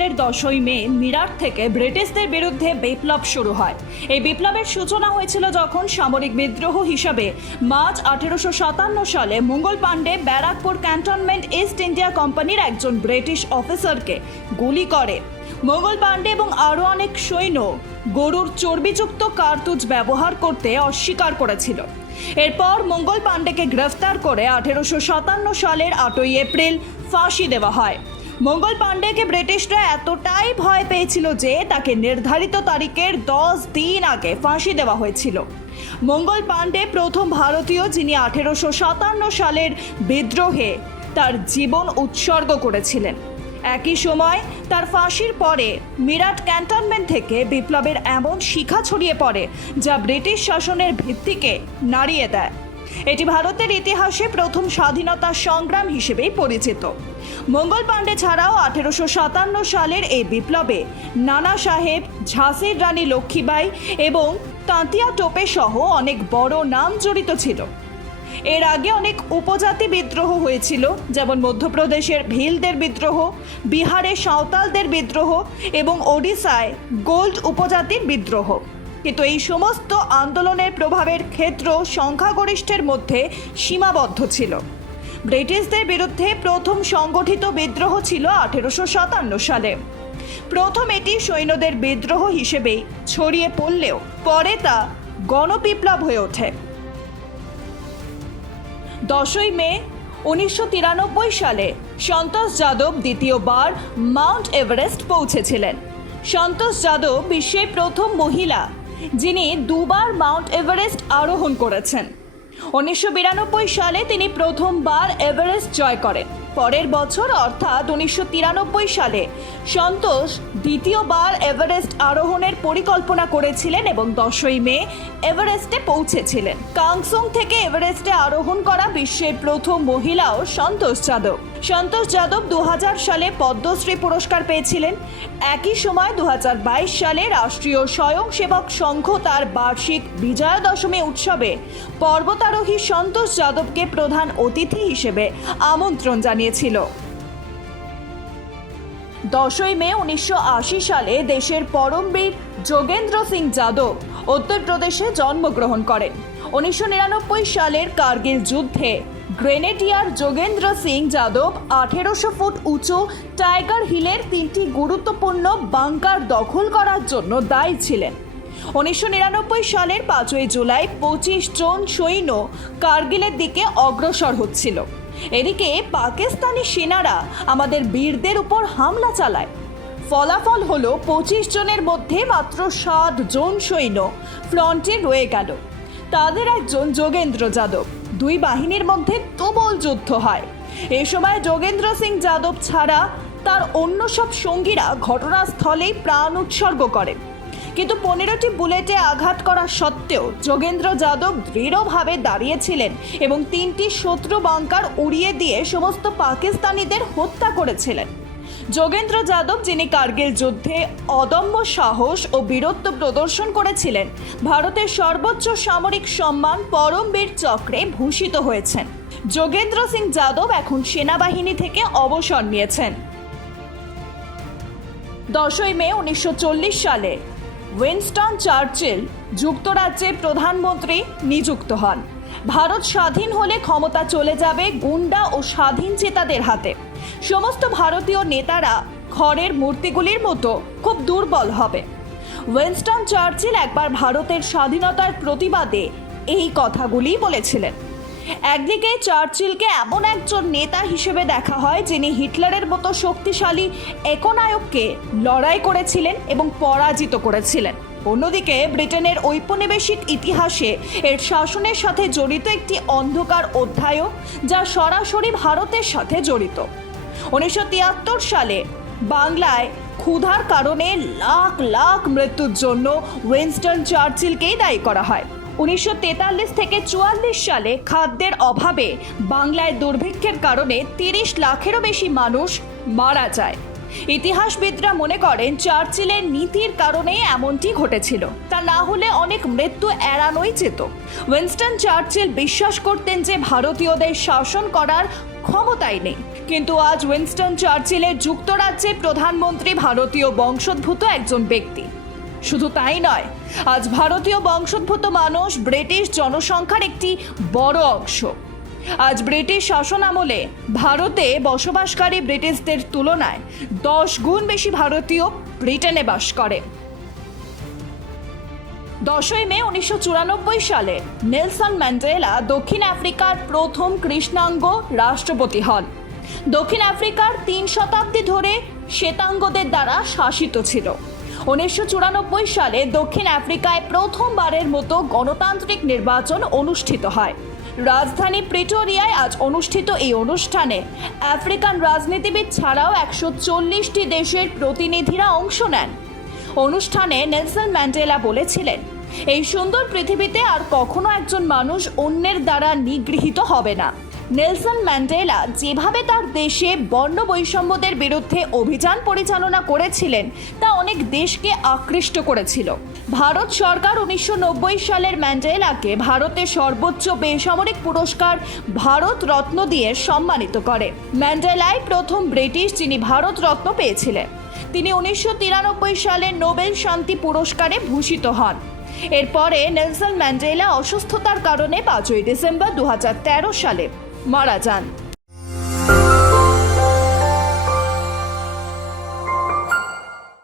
সালের দশই মে মিরাট থেকে ব্রিটিশদের বিরুদ্ধে বিপ্লব শুরু হয়। এই বিপ্লবের সূচনা হয়েছিল যখন সামরিক বিদ্রোহ হিসাবে মার্চ আঠেরোশো সাতান্ন সালে Mangal Pandey Barrackpore cantonment east India কোম্পানির একজন ব্রিটিশ অফিসারকে গুলি করে। মোগল পাণ্ডে এবং আরও অনেক সৈন্য গরুর চর্বিযুক্ত কার্তুজ ব্যবহার করতে অস্বীকার করেছিল। এরপর মঙ্গল পাণ্ডেকে গ্রেফতার করে আঠেরোশো সাতান্ন সালের আটই এপ্রিল ফাঁসি দেওয়া হয়। মঙ্গল পাণ্ডেকে ব্রিটিশরা এতটাই ভয় পেয়েছিল যে তাকে নির্ধারিত তারিখের দশ দিন আগে ফাঁসি দেওয়া হয়েছিল। মঙ্গল পাণ্ডে প্রথম ভারতীয় যিনি আঠেরোশো সাতান্ন সালের বিদ্রোহে তার জীবন উৎসর্গ করেছিলেন। একই সময় তার ফাঁসির পরে মিরাট ক্যান্টনমেন্ট থেকে বিপ্লবের এমন শিখা ছড়িয়ে পড়ে যা ব্রিটিশ শাসনের ভিত্তিকে নাড়িয়ে দেয়। এটি ভারতের ইতিহাসে প্রথম স্বাধীনতা সংগ্রাম হিসেবেই পরিচিত। মঙ্গল পাণ্ডে ছাড়াও আঠেরোশো সাতান্ন সালের এই বিপ্লবে নানা সাহেব, ঝাঁসির রানী লক্ষ্মীবাই এবং তাঁতিয়া টোপে সহ অনেক বড় নাম জড়িত ছিল। এর আগে অনেক উপজাতি বিদ্রোহ হয়েছিল, যেমন মধ্যপ্রদেশের ভিলদের বিদ্রোহ বিহারে সাঁওতালদের বিদ্রোহ এবং ওড়িশায় গোল্ড উপজাতির বিদ্রোহ। কিন্তু এই সমস্ত আন্দোলনের প্রভাবের ক্ষেত্র সংখ্যাগরিষ্ঠের মধ্যে সীমাবদ্ধ ছিল। ব্রিটিশদের বিরুদ্ধে প্রথম সংগঠিত বিদ্রোহ ছিল আঠেরোশো সাতান্ন সালে। প্রথম এটি সৈন্যদের বিদ্রোহ হিসেবেই ছড়িয়ে পড়লেও পরে তা গণবিপ্লব হয়ে ওঠে। দশই মে উনিশশো তিরানব্বই সালে সন্তোষ যাদব দ্বিতীয়বার মাউন্ট এভারেস্ট পৌঁছেছিলেন। সন্তোষ যাদব বিশ্বের প্রথম মহিলা যিনি দুবার মাউন্ট এভারেস্ট আরোহণ করেছেন। উনিশশো বিরানব্বই সালে তিনি প্রথমবার এভারেস্ট জয় করেন। পরের বছর, অর্থাৎ উনিশশো তিরানব্বই সালে, সন্তোষ দ্বিতীয়বার এভারেস্ট আরোহণের পরিকল্পনা করেছিলেন এবং দশই মে এভারেস্টে পৌঁছেছিলেন। কাংসং থেকে এভারেস্টে আরোহণ করা বিশ্বের প্রথম মহিলাও সন্তোষ যাদব। সন্তোষ যাদব দু হাজার সালে পদ্মশ্রী পুরস্কার পেয়েছিলেন। একই সময় দু হাজার বাইশ সালে রাষ্ট্রীয় স্বয়ংসেবক সংঘ তার বার্ষিক বিজয়া দশমী উৎসবে পর্বতারোহী সন্তোষ যাদবকে প্রধান অতিথি হিসেবে আমন্ত্রণ জানিয়েছিল। দশই মে উনিশশো আশি সালে দেশের পরমবীর যোগেন্দ্র সিং যাদব উত্তরপ্রদেশে জন্মগ্রহণ করেন। উনিশশো নিরানব্বই সালের কার্গিল যুদ্ধে গ্রেনেডিয়ার যোগেন্দ্র সিং যাদব আঠেরোশো ফুট উঁচু, টাইগার হিলের তিনটি গুরুত্বপূর্ণ বাংকার দখল করার জন্য দায়ী ছিলেন। উনিশশো নিরানব্বই সালের পাঁচই জুলাই পঁচিশ জন সৈন্য কার্গিলের দিকে অগ্রসর হচ্ছিল। এদিকে পাকিস্তানি সেনারা আমাদের বীরদের উপর হামলা চালায়। ফলাফল হলো পঁচিশ জনের মধ্যে মাত্র সাত জন সৈন্য ফ্রন্টে রয়ে গেল। তাদের একজন যোগেন্দ্র যাদব। দুই বাহিনীর মধ্যে তুমুল যুদ্ধ হয়। এ সময় যোগেন্দ্র সিং যাদব ছাড়া তার অন্য সব সঙ্গীরা ঘটনাস্থলেই প্রাণ উৎসর্গ করেন কিন্তু পনেরোটি বুলেটে আঘাত করা সত্ত্বেও যোগেন্দ্র যাদব দৃঢ়ভাবে দাঁড়িয়েছিলেন এবং তিনটি শত্রু বাংকার উড়িয়ে দিয়ে সমস্ত পাকিস্তানিদের হত্যা করেছিলেন। যোগেন্দ্র যাদব, যিনি কার্গিল যুদ্ধে অদম্য সাহস ও বীরত্ব প্রদর্শন করেছিলেন, ভারতের সর্বোচ্চ সামরিক সম্মান পরমবীর চক্রে ভূষিত হয়েছেন। যোগেন্দ্র সিং যাদব এখন সেনাবাহিনী থেকে অবসর নিয়েছেন। দশই মে উনিশশো চল্লিশ সালে উইনস্টন চার্চিল যুক্তরাজ্যের প্রধানমন্ত্রী নিযুক্ত হন। ভারত স্বাধীন হলে ক্ষমতা চলে যাবে গুন্ডা ও স্বাধীন চেতাদের হাতে। সমস্ত ভারতীয় নেতারা খড়ের মূর্তিগুলির মতো খুব দুর্বল হবে। উইনস্টন চার্চিল একবার ভারতের স্বাধীনতার প্রতিবাদে এই কথাগুলি বলেছিলেন। একদিকে চার্চিলকে এমন একজন নেতা হিসেবে দেখা হয় যিনি হিটলারের মতো শক্তিশালী একনায়ককে লড়াই করেছিলেন এবং পরাজিত করেছিলেন। অন্যদিকে ব্রিটেনের ঔপনিবেশিক ইতিহাসে এর শাসনের সাথে জড়িত একটি অন্ধকার অধ্যায়ও যা সরাসরি ভারতের সাথে জড়িত। উনিশশো তিয়াত্তর সালে বাংলায় ক্ষুধার কারণে লাখ লাখ মৃত্যুর জন্য উইনস্টন চার্চিলকেই দায়ী করা হয়। উনিশশো তেতাল্লিশ থেকে চুয়াল্লিশ সালে খাদ্যের অভাবে বাংলায় দুর্ভিক্ষের কারণে তিরিশ লাখেরও বেশি মানুষ মারা যায়। ইতিহাসবিদরা মনে করেন চার্চিলের নীতির কারণে এমনটি ঘটেছিল। তা না হলে অনেক মৃত্যু এড়ানোই যেত। উইনস্টন চার্চিল বিশ্বাস করতেন যে ভারতীয়দের শাসন করার ক্ষমতাই নেই। কিন্তু আজ উইনস্টন চার্চিলের যুক্তরাজ্যে প্রধানমন্ত্রী ভারতীয় বংশোদ্ভূত একজন ব্যক্তি। শুধু তাই নয়, আজ ভারতীয় বংশোদ্ভূত মানুষ ব্রিটিশ জনসংখ্যার একটি বড় অংশ। আজ ব্রিটিশ শাসন আমলে ভারতে বসবাসকারী ব্রিটিশদের তুলনায় দশ গুণ বেশি ভারতীয় ব্রিটেনে বাস করে। দশই মে উনিশশো চুরানব্বই সালে নেলসন ম্যান্ডেলা দক্ষিণ আফ্রিকার প্রথম কৃষ্ণাঙ্গ রাষ্ট্রপতি হন। দক্ষিণ আফ্রিকার তিন শতাব্দী ধরে শ্বেতাঙ্গদের দ্বারা শাসিত ছিল। উনিশশো চুরানব্বই সালে দক্ষিণ আফ্রিকায় প্রথমবারের মতো গণতান্ত্রিক নির্বাচন অনুষ্ঠিত হয়। রাজধানী প্রিটোরিয়ায় আজ অনুষ্ঠিত এই অনুষ্ঠানে আফ্রিকান রাজনীতিবিদ ছাড়াও একশো চল্লিশটি দেশের প্রতিনিধিরা অংশ নেন। অনুষ্ঠানে নেলসন ম্যান্ডেলা বলেছিলেন এই সুন্দর পৃথিবীতে আর কখনো একজন মানুষ অন্যের দ্বারা নিগৃহীত হবে না। নেলসন ম্যান্ডেলা যেভাবে তার দেশে বর্ণ বৈষম্যদের বিরুদ্ধে অভিযান পরিচালনা করেছিলেন, তা অনেক দেশকে আকৃষ্ট করেছিল। ভারত সরকার উনিশশো নব্বই সালের ম্যান্ডেলাকে ভারতের সর্বোচ্চ বেসামরিক পুরস্কার ভারত রত্ন দিয়ে সম্মানিত করে। ম্যান্ডেলাই প্রথম ব্রিটিশ যিনি ভারত রত্ন পেয়েছিলেন। তিনি উনিশশো সালে নোবেল শান্তি পুরস্কারে ভূষিত হন। এরপরে নেলসন ম্যান্ডেলা অসুস্থতার কারণে পাঁচই ডিসেম্বর দু হাজার তেরো সালে মারা যান।